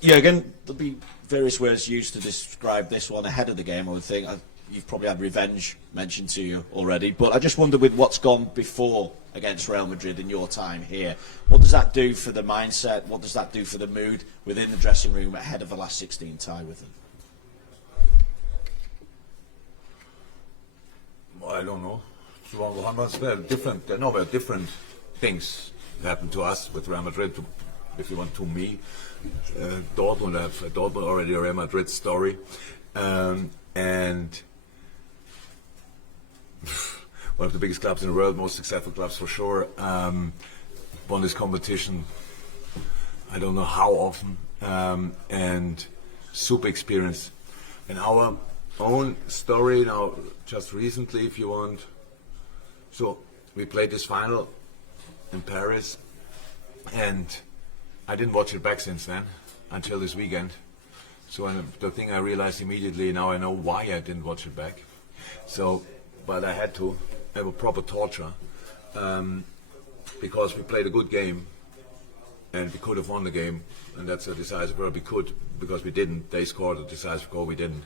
Jurgen, there'll be various words used to describe this one ahead of the game, I would think. You've probably had revenge mentioned to you already, but I just wonder, with what's gone before against Real Madrid in your time here, what does that do for the mindset? What does that do for the mood within the dressing room ahead of the last 16 tie with them? Well, I don't know. There are different things happened to us with Real Madrid. If you want to me, Dortmund already a Real Madrid story, and one of the biggest clubs in the world, most successful clubs for sure. Won this competition, I don't know how often, and super experience. And our own story now, just recently, if you want. So we played this final in Paris, and I didn't watch it back since then until this weekend. So the thing I realized immediately, now I know why I didn't watch it back. So, but I had to. It was proper torture, because we played a good game, and we could have won the game, and that's a decisive goal. We could, because we didn't. They scored a decisive goal, we didn't,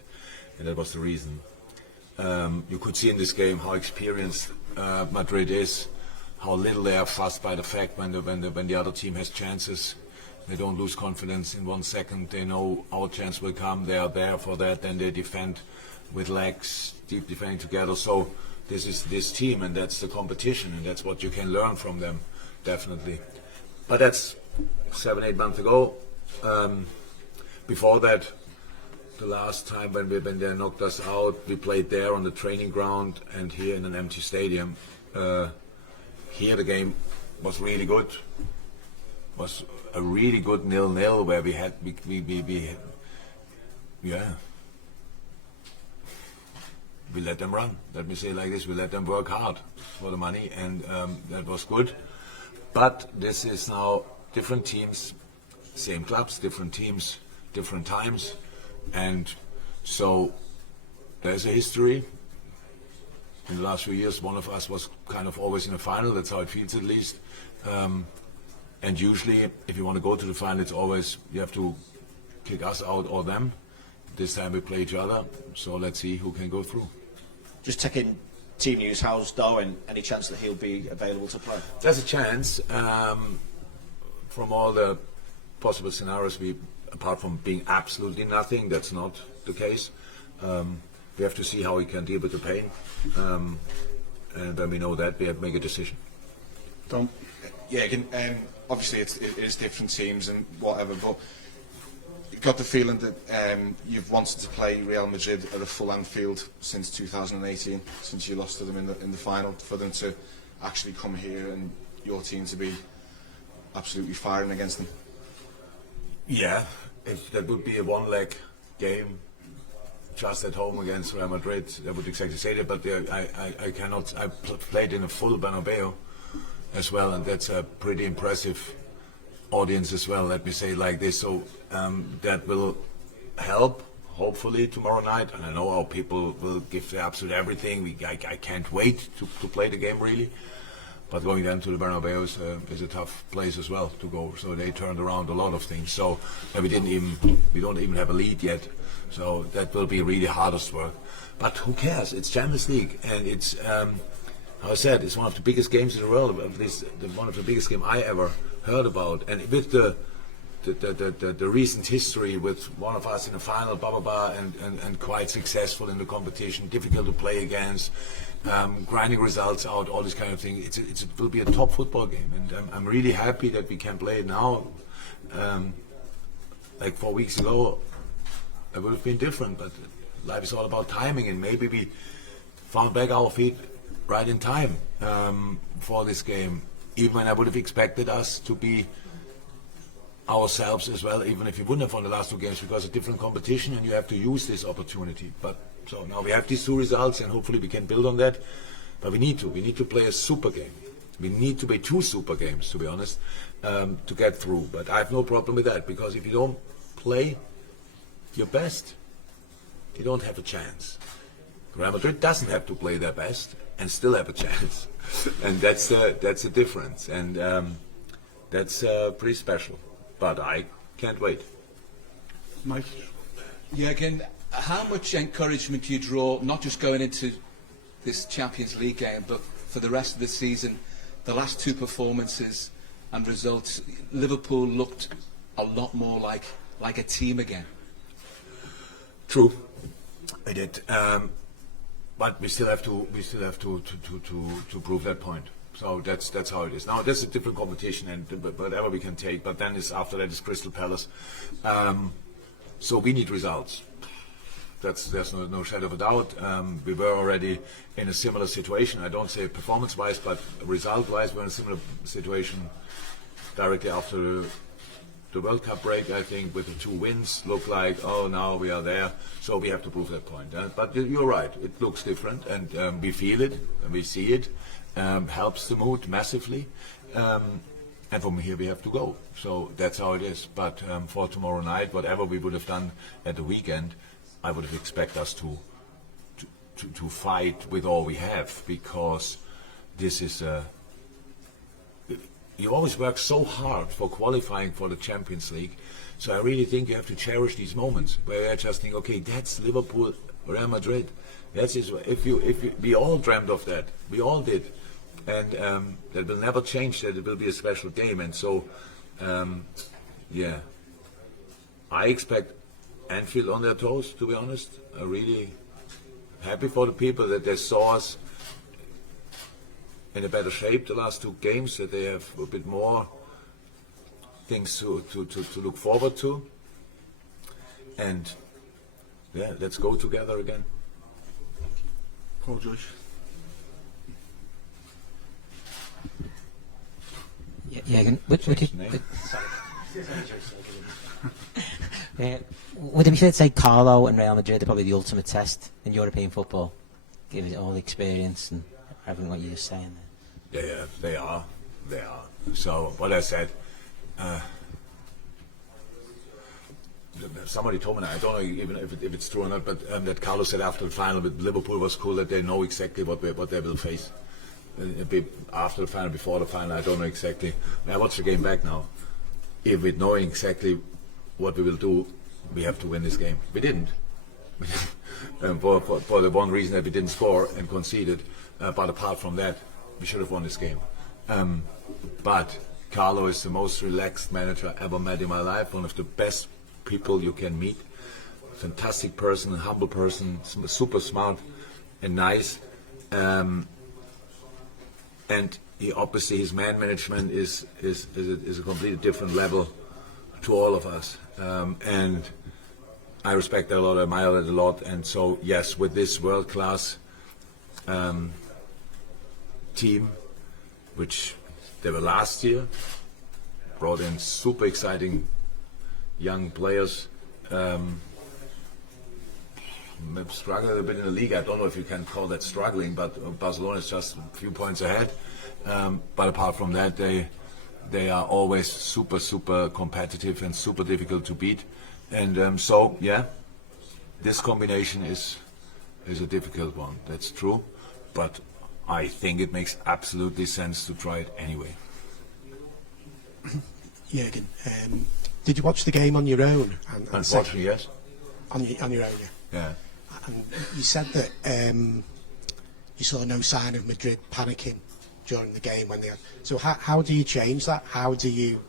and that was the reason. You could see in this game how experienced Madrid is, how little they are fussed by the fact when the other team has chances. They don't lose confidence in 1 second. They know our chance will come. They are there for that. Then they defend with legs, deep defending together. So this is this team, and that's the competition, and that's what you can learn from them, definitely. But that's 7-8 months ago. Before that, the last time when they knocked us out, we played there on the training ground and here in an empty stadium. Here the game was really good. Was a really good 0-0 where we let them run. Let me say it like this: we let them work hard for the money, and that was good. But this is now different teams, same clubs, different teams, different times. And so there's a history. In the last few years, one of us was kind of always in the final. That's how it feels, at least. And usually, if you want to go to the final, it's always you have to kick us out or them. This time we play each other. So let's see who can go through. Just taking team news, how's Darwin? Any chance that he'll be available to play? There's a chance. From all the possible scenarios, apart from being absolutely nothing, that's not the case. We have to see how he can deal with the pain, and when we know that, we have to make a decision. Tom? Yeah, obviously it is different teams and whatever, but you got the feeling that you've wanted to play Real Madrid at a full Anfield since 2018, since you lost to them in the final, for them to actually come here and your team to be absolutely firing against them. Yeah, if that would be a one-leg game, just at home against Real Madrid, I would exactly say that. But I cannot. I played in a full Bernabeu as well, and that's a pretty impressive audience as well. Let me say it like this. So that will help, hopefully, tomorrow night. And I know our people will give their absolute everything. I can't wait to play the game, really. But going then to the Bernabeu is a tough place as well to go. So they turned around a lot of things. So we don't even have a lead yet. So that will be really hardest work. But who cares? It's Champions League, and it's how I said, it's one of the biggest games in the world. At least one of the biggest game I ever heard about. And with the recent history with one of us in the final, blah blah blah, and quite successful in the competition, difficult to play against. Grinding results out, all this kind of thing. It will be a top football game, and I'm really happy that we can play it now. Like 4 weeks ago, it would have been different, but life is all about timing, and maybe we found back our feet right in time for this game. Even when I would have expected us to be ourselves as well, even if we wouldn't have won the last two games, because it's a different competition and you have to use this opportunity. But so now we have these two results, and hopefully we can build on that. But we need to play a super game. We need to play two super games, to be honest, to get through. But I have no problem with that, because if you don't play your best, you don't have a chance. Real Madrid doesn't have to play their best and still have a chance, and that's the difference, and that's pretty special. But I can't wait. Mike? Jurgen, how much encouragement do you draw, not just going into this Champions League game, but for the rest of the season? The last two performances and results, Liverpool looked a lot more like a team again. True, I did, but we still have to prove that point. So that's how it is. Now that's a different competition, and whatever we can take. But then after that is Crystal Palace. So we need results. There's no shadow of a doubt. We were already in a similar situation. I don't say performance-wise, but result-wise, we're in a similar situation directly after the World Cup break. I think with the 2 wins, look like, oh, now we are there. So we have to prove that point. But you're right. It looks different, and we feel it, and we see it. Helps the mood massively. And from here we have to go. So that's how it is. But for tomorrow night, whatever we would have done at the weekend, I would have expected us to fight with all we have, because this is you always work so hard for qualifying for the Champions League. So I really think you have to cherish these moments where you just think, okay, that's Liverpool, Real Madrid. That's it. If we all dreamt of that, we all did, and that will never change. That it will be a special game, and so yeah, I expect Anfield on their toes, to be honest. I'm really happy for the people that they saw us in a better shape the last 2 games, that they have a bit more things to look forward to. And yeah, let's go together again. Paul Judge. Yeah, would it be fair to say Carlo and Real Madrid are probably the ultimate test in European football, given all the experience and everything what you were saying there? Yeah, they are. So what I said, somebody told me, I don't know even if it's true or not, but that Carlos said after the final with Liverpool was cool, that they know exactly what they will face. After the final, before the final, I don't know exactly. I watched the game back now. If with knowing exactly what we will do, we have to win this game. We didn't. For the one reason that we didn't score and conceded. But apart from that, we should have won this game. But Carlo is the most relaxed manager I ever met in my life. One of the best people you can meet. Fantastic person, humble person, super smart and nice. And he obviously his man management is a completely different level to all of us. And I respect that a lot, I admire it a lot. And so yes, with this world class team, which they were last year, brought in super exciting young players. Struggled a bit in the league. I don't know if you can call that struggling, but Barcelona is just a few points ahead. But apart from that, they are always super competitive and super difficult to beat. And so yeah, this combination is a difficult one. That's true, but I think it makes absolutely sense to try it anyway. Jurgen, did you watch the game on your own? Unfortunately, yes. On your own, yeah. Yeah. And you said that you saw no sign of Madrid panicking during the game when they had. So how do you change that? How do you,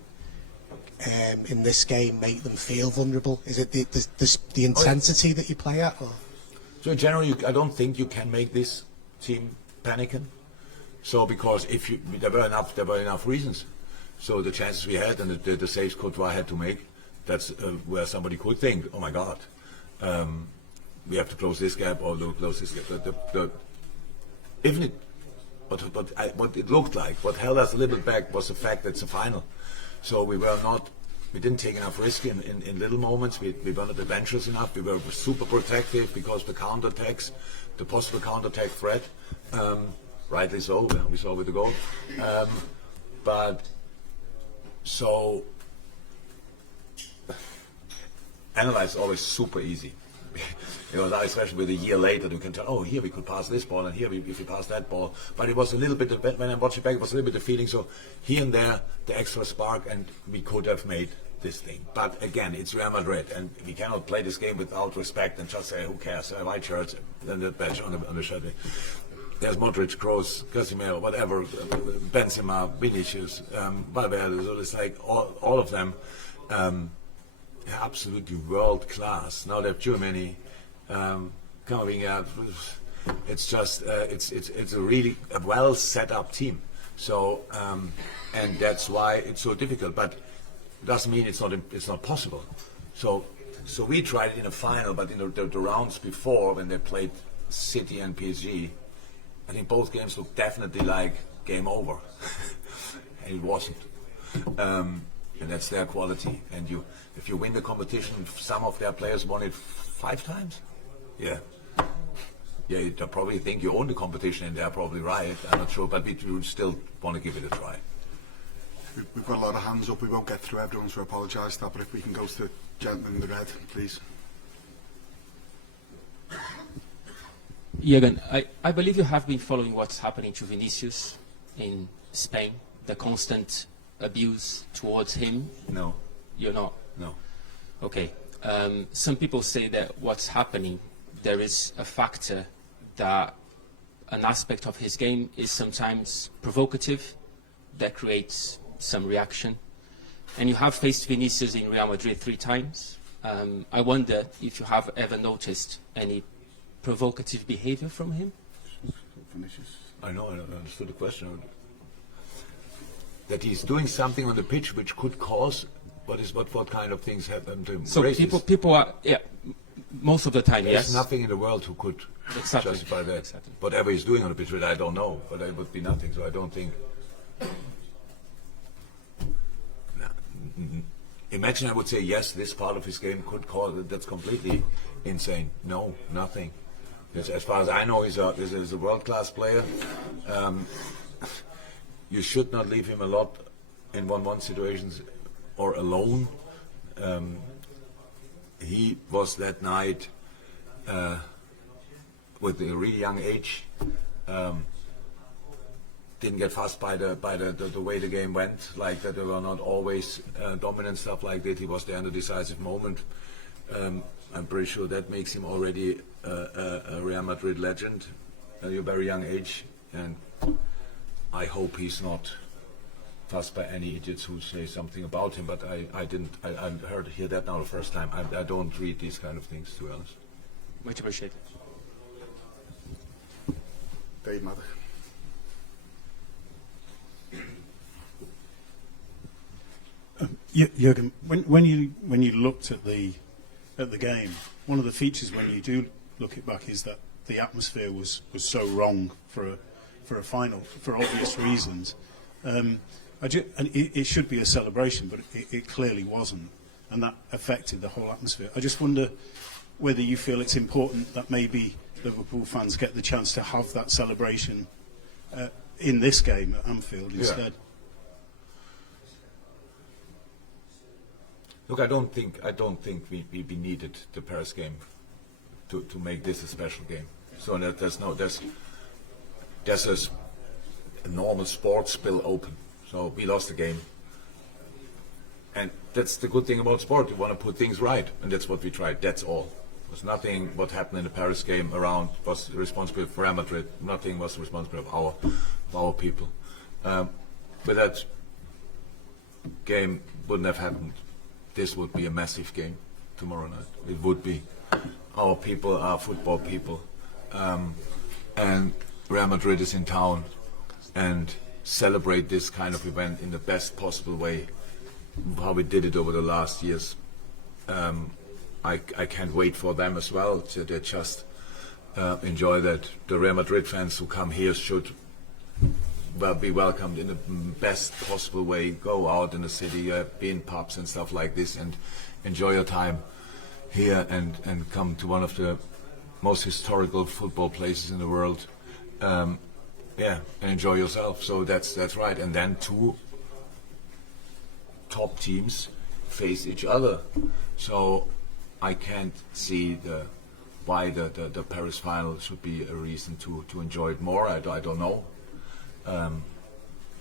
in this game, make them feel vulnerable? Is it the intensity that you play at? Or? So in general, I don't think you can make this team panicking. So because there were enough reasons. So the chances we had and the saves Courtois had to make, that's where somebody could think, oh my God. We have to close this gap or close this gap. Even it, what it looked like, what held us a little bit back was the fact that it's a final. So we didn't take enough risk in little moments. We were not adventurous enough. We were super protective because the counterattacks, the possible counterattack threat, rightly so. We saw with the goal. But so analyze always super easy. Now especially with a year later, you can tell, oh, here we could pass this ball, and here if we pass that ball. But it was a little bit, when I watched it back, it was a little bit of feeling. So here and there, the extra spark, and we could have made this thing. But again, it's Real Madrid, and we cannot play this game without respect and just say, who cares? White shirts, then the badge on the shirt. There's Modric, Kroos, Casemiro, whatever, Benzema, Vinícius, Valverde. So it's like all of them absolutely world class. Now they have Germany coming out. It's just it's a really well set up team. So and that's why it's so difficult. But it doesn't mean it's not possible. So we tried it in a final, but in the rounds before, when they played City and PSG, I think both games looked definitely like game over, and it wasn't. And that's their quality. And if you win the competition, some of their players won it 5 times. Yeah, they probably think you own the competition, and they're probably right. I'm not sure, but we still want to give it a try. We've got a lot of hands up. We won't get through everyone, so I apologise for that. But if we can go to the gentleman in the red, please. Jurgen, I believe you have been following what's happening to Vinícius in Spain, the constant abuse towards him. No. You're not? No. Okay. Some people say that what's happening, there is a factor that an aspect of his game is sometimes provocative, that creates some reaction. And you have faced Vinícius in Real Madrid 3 times. I wonder if you have ever noticed any provocative behavior from him? I know, I understood the question. That he's doing something on the pitch which could cause what kind of things happen to him? So people are, most of the time, There's yes. nothing in the world who could justify that. Exactly. Whatever he's doing on the pitch, I don't know, but it would be nothing. So I don't think. Imagine I would say yes, this part of his game could cause it. That's completely insane. No, nothing. As far as I know, he's a world-class player. You should not leave him a lot in 1-1 situations or alone. He was that night with a really young age. Didn't get fussed by the way the game went, like that they were not always dominant, stuff like that. He was there in the decisive moment. I'm pretty sure that makes him already a Real Madrid legend at a very young age, and I hope he's not fussed by any idiots who say something about him. But I hear that now the first time. I don't read these kind of things, to be honest. Much appreciated. Dave Maddox. Jurgen, when you looked at the game, one of the features when you do look it back is that the atmosphere was so wrong for a final for obvious reasons. And it should be a celebration, but it clearly wasn't, and that affected the whole atmosphere. I just wonder whether you feel it's important that maybe Liverpool fans get the chance to have that celebration in this game at Anfield instead. Look, I don't think we needed the Paris game to make this a special game. So there's a normal sports spill open. So we lost the game, and that's the good thing about sport. You want to put things right, and that's what we tried. That's all. There's nothing what happened in the Paris game around was responsible for Real Madrid. Nothing was responsible of our people. But that game wouldn't have happened. This would be a massive game tomorrow night. It would be. Our people are football people, and Real Madrid is in town, and celebrate this kind of event in the best possible way, how we did it over the last years. I can't wait for them as well to just enjoy that. The Real Madrid fans who come here should be welcomed in the best possible way. Go out in the city, be in pubs and stuff like this, and enjoy your time here, and come to one of the most historical football places in the world. And enjoy yourself. So that's right. And then 2 top teams face each other. So I can't see why the Paris final should be a reason to enjoy it more. I don't know.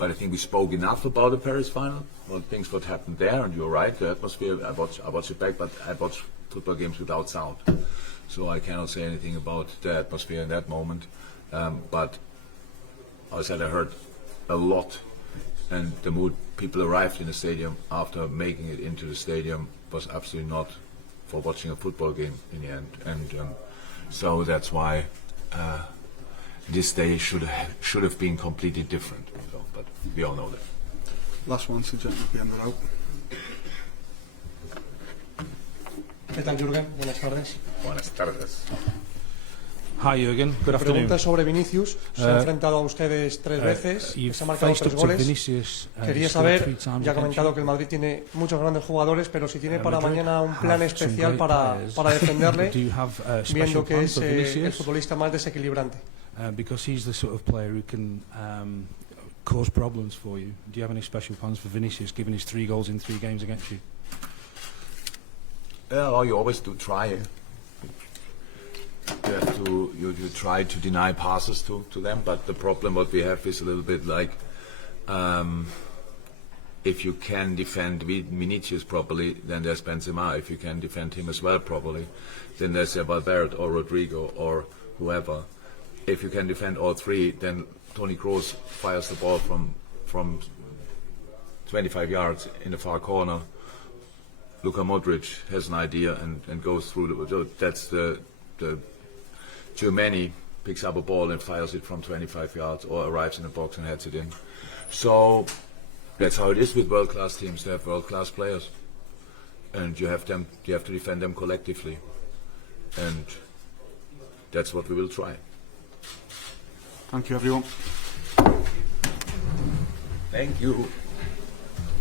but I think we spoke enough about the Paris final, well, things what happened there, and you're right, the atmosphere, I watch it back, but I watch football games without sound. So I cannot say anything about the atmosphere in that moment. But as I said, I heard a lot, and the mood people arrived in the stadium after making it into the stadium was absolutely not for watching a football game in the end. And so that's why this day should have been completely different. So, but we all know that. Last one, so gentlemen at the end of the route. ¿Qué tal, Jurgen? Buenas tardes. Buenas tardes. Hi Jurgen, good Mi afternoon. pregunta es sobre Vinícius. Se ha enfrentado a ustedes 3 veces, se ha marcado 3 goles. Quería saber, ya ha comentado que el Madrid tiene muchos grandes jugadores, pero si tiene para mañana un plan especial para defenderle, viendo que es el futbolista más desequilibrante. Because he's the sort of player who can cause problems for you. Do you have any special plans for Vinícius, given his 3 goals in 3 games against you? Well, you always do try. You have to you try to deny passes to them, but the problem what we have is a little bit like if you can defend Vinícius properly, then there's Benzema. If you can defend him as well properly, then there's Valverde or Rodrigo or whoever. If you can defend all 3, then Toni Kroos fires the ball from 25 yards in the far corner. Luka Modric has an idea and goes through that's the Germany picks up a ball and fires it from 25 yards or arrives in the box and heads it in. So that's how it is with world-class teams. They have world-class players, and you have to defend them collectively, and that's what we will try. Thank you, everyone. Thank you.